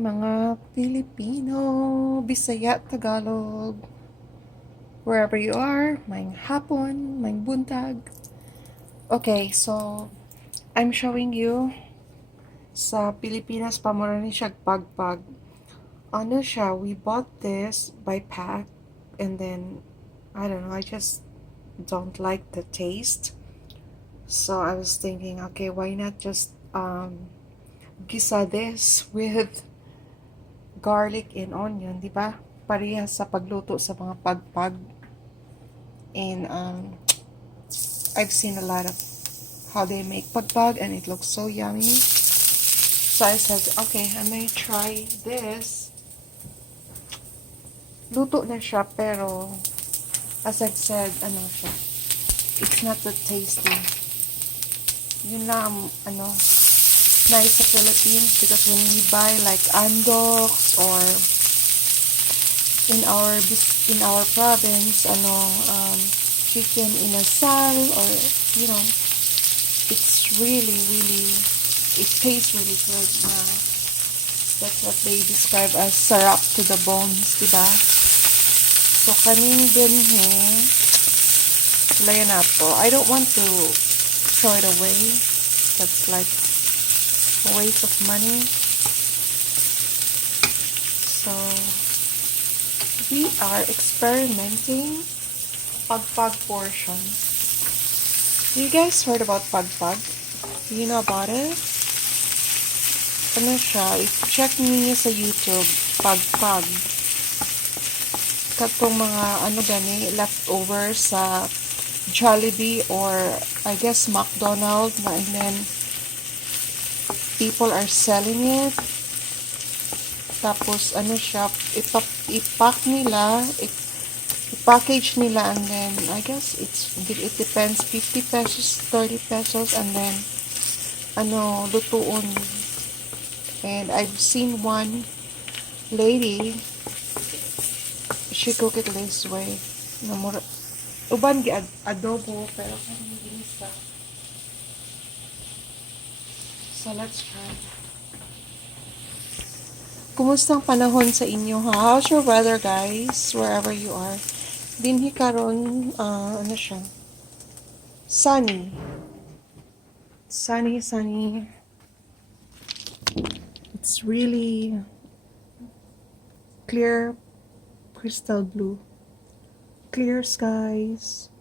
mga Pilipino, Bisaya, Tagalog, wherever you are, may hapon, may buntag. Okay, so I'm showing you sa Pilipinas pa mo rin siya Pag-Pag. Ano siya, we bought this by pack and then I don't know, I just don't like the taste. So I was thinking, okay, why not just gisa this with garlic and onion, di ba? Parehas sa pagluto sa mga Pag-Pag. And I've seen a lot of how they make Pag-Pag and it looks so yummy. So I said, okay, I may try this. Luto na siya, pero as I've said, ano siya, it's not that tasty. Yun lang, nice sa Philippines, because when we buy like andoks or in our province, chicken inasal, or it's really it tastes really good. That's what they describe as sarap to the bones, diba? So kaning binhi, layan na to. I don't want to throw it away. That's like a waste of money. So we are experimenting Pag-Pag portions. You guys heard about Pag-Pag? Do you know about it? Ano siya? Check niyo sa YouTube, Pag-Pag. Katong mga gani, leftover sa Jollibee or I guess McDonald's na, and then people are selling it. Tapos siya, ipack nila, i-package nila, and then I guess it depends, 50 pesos, 30 pesos, and then lutuon. And I've seen one lady, she cook it this way. Uban gi adobo, pero kanang ginisa. So let's try. Kumusta ang panahon sa inyo, ha? How's your weather, guys? Wherever you are. Dinhi karon, siya? Sunny. Sunny. It's really clear, crystal blue. Clear skies.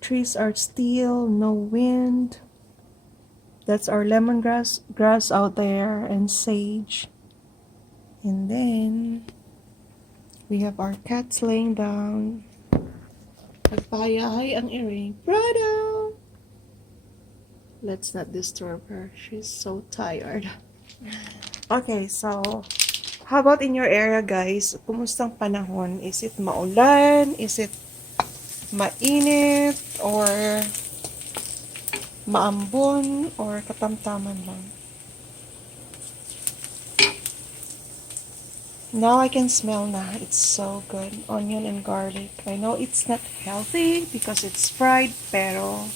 Trees are still, no wind. That's our lemongrass out there, and sage. And then we have our cats laying down. Papaya, hi ang earring. Prada! Let's not disturb her. She's so tired. Okay, so how about in your area, guys? Kumustang panahon? Is it maulan? Is it mainit? Or maambon? Or katamtaman lang? Now I can smell na. It's so good. Onion and garlic. I know it's not healthy because it's fried, pero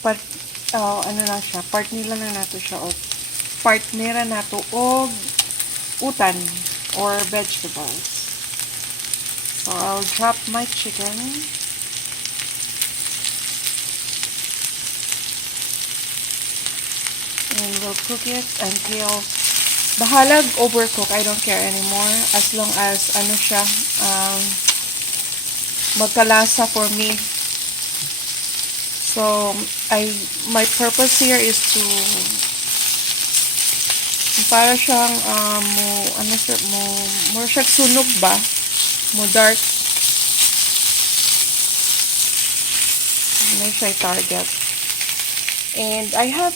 na siya, partnera na nato siya, o partnera nato og utan or vegetables. So I'll drop my chicken. And we'll cook it until bahalag overcook. I don't care anymore, as long as siya, magkalasa for me. So my purpose here is to para siyang more siyang sunog ba, mo dark, may siya target. And I have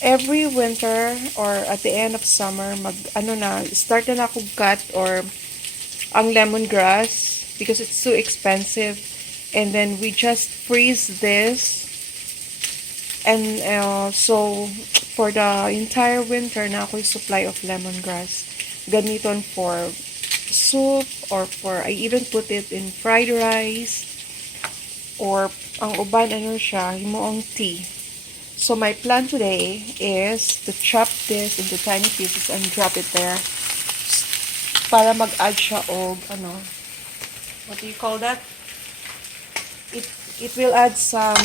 every winter or at the end of summer, start na ako cut or ang lemongrass because it's too expensive, and then we just freeze this, and so for the entire winter na ako'y supply of lemongrass. Ganiton for soup, or I even put it in fried rice, or ang uban siya, himoong tea. So my plan today is to chop this into tiny pieces and drop it there para mag-add siya og ano, what do you call that? It will add some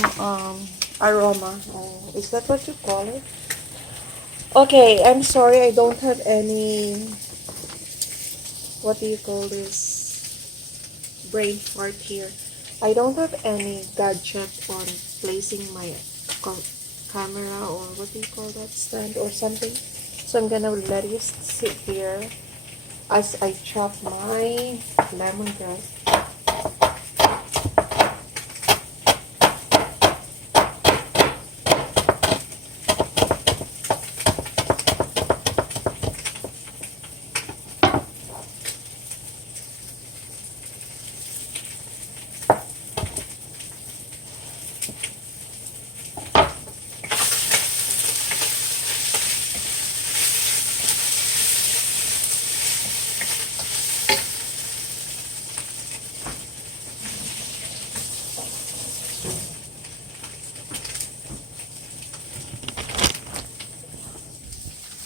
aroma. Oh, is that what you call it? Okay, I'm sorry, I don't have any, what do you call this, brain fart here. I don't have any gadget on placing my camera, or what do you call that, stand or something. So I'm gonna let it sit here as I chop my lemongrass.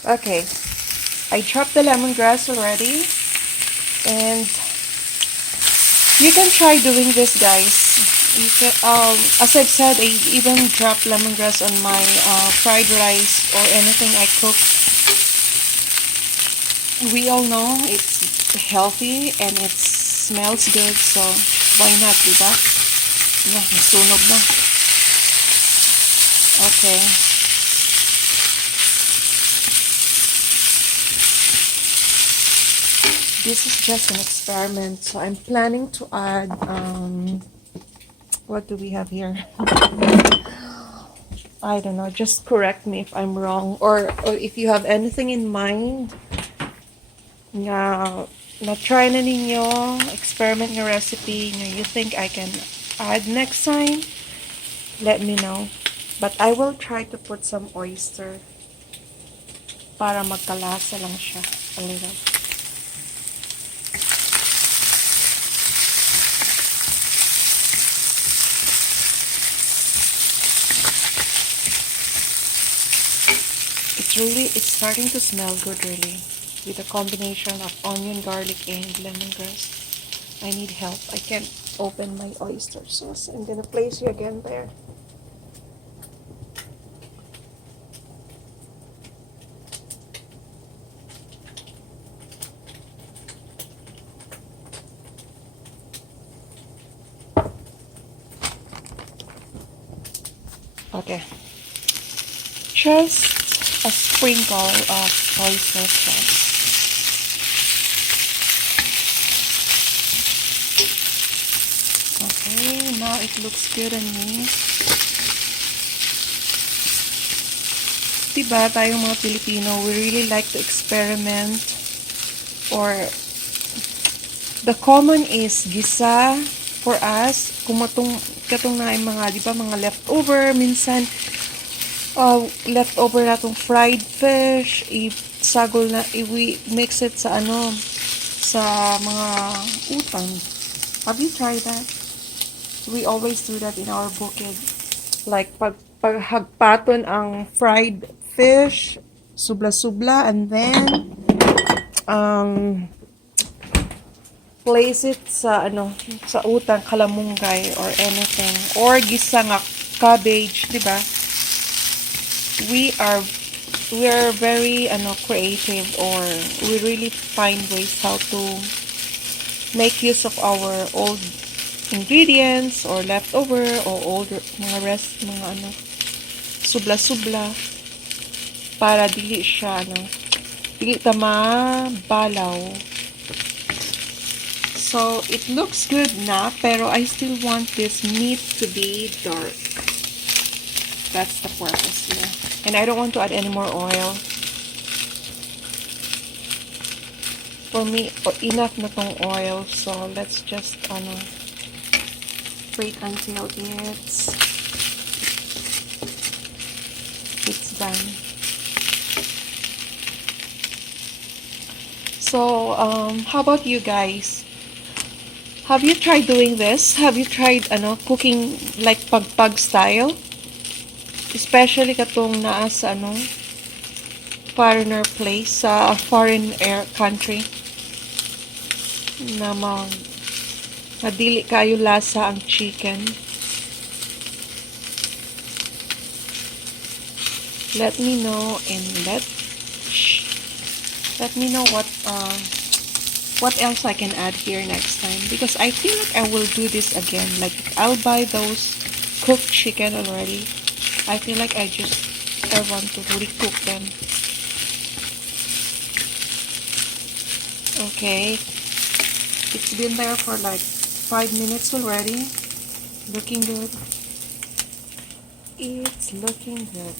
Okay, I chopped the lemongrass already, and you can try doing this, guys. You can, as I've said, I even drop lemongrass on my fried rice or anything I cook. We all know it's healthy and it smells good, so why not, diba? Yeah, nasunog na. Okay. This is just an experiment, so I'm planning to add, what do we have here? I don't know, just correct me if I'm wrong, or if you have anything in mind na try na ninyo, experiment your recipe, you think I can add next time, let me know. But I will try to put some oyster para magkalasa lang siya a little. It's starting to smell good, really, with a combination of onion, garlic, and lemongrass. I need help. I can't open my oyster sauce. I'm gonna place you again there. Okay. Just a sprinkle of oyster sauce. Okay, now it looks good on me. Diba, tayong mga Pilipino, we really like to experiment, or the common is gisa for us. Katong na yung mga, diba, mga leftover, minsan, leftover na itong fried fish, isagol na, we mix it sa sa mga utang. Have you tried that? We always do that in our bukid. Like, paghagpaton ang fried fish, subla-subla, and then, place it sa, sa utang, kalamunggay, or anything. Or gisa nga cabbage, diba? We are very creative, or we really find ways how to make use of our old ingredients or leftover or older mga subla-subla para dili ta mabalaw. So it looks good na, pero I still want this meat to be dark. That's the purpose here. And I don't want to add any more oil. For me, enough na tong oil. So let's just wait until it's done. So how about you guys? Have you tried doing this? Have you tried cooking like Pag-Pag style? Especially katong naa sa ano, foreigner place, sa foreign air country, na madili kayo lasa ang chicken. Let me know and let me know what else I can add here next time, because I feel like I will do this again. Like I'll buy those cooked chicken already. I feel like I want to recook them. Okay, it's been there for like 5 minutes already. Looking good. It's looking good.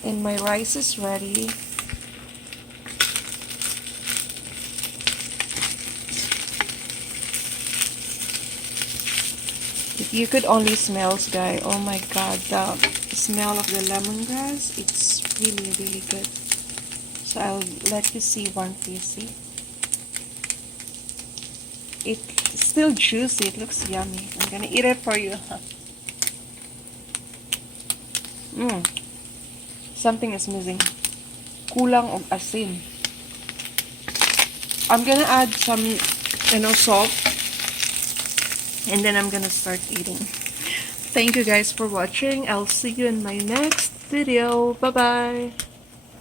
And my rice is ready. If you could only smell, guys, oh my god, the smell of the lemongrass, it's really, really good. So I'll let you see one piece. See? It's still juicy. It looks yummy. I'm gonna eat it for you. Something is missing. Kulang og asin. I'm gonna add some, salt. And then I'm gonna start eating. Thank you guys for watching. I'll see you in my next video. Bye-bye.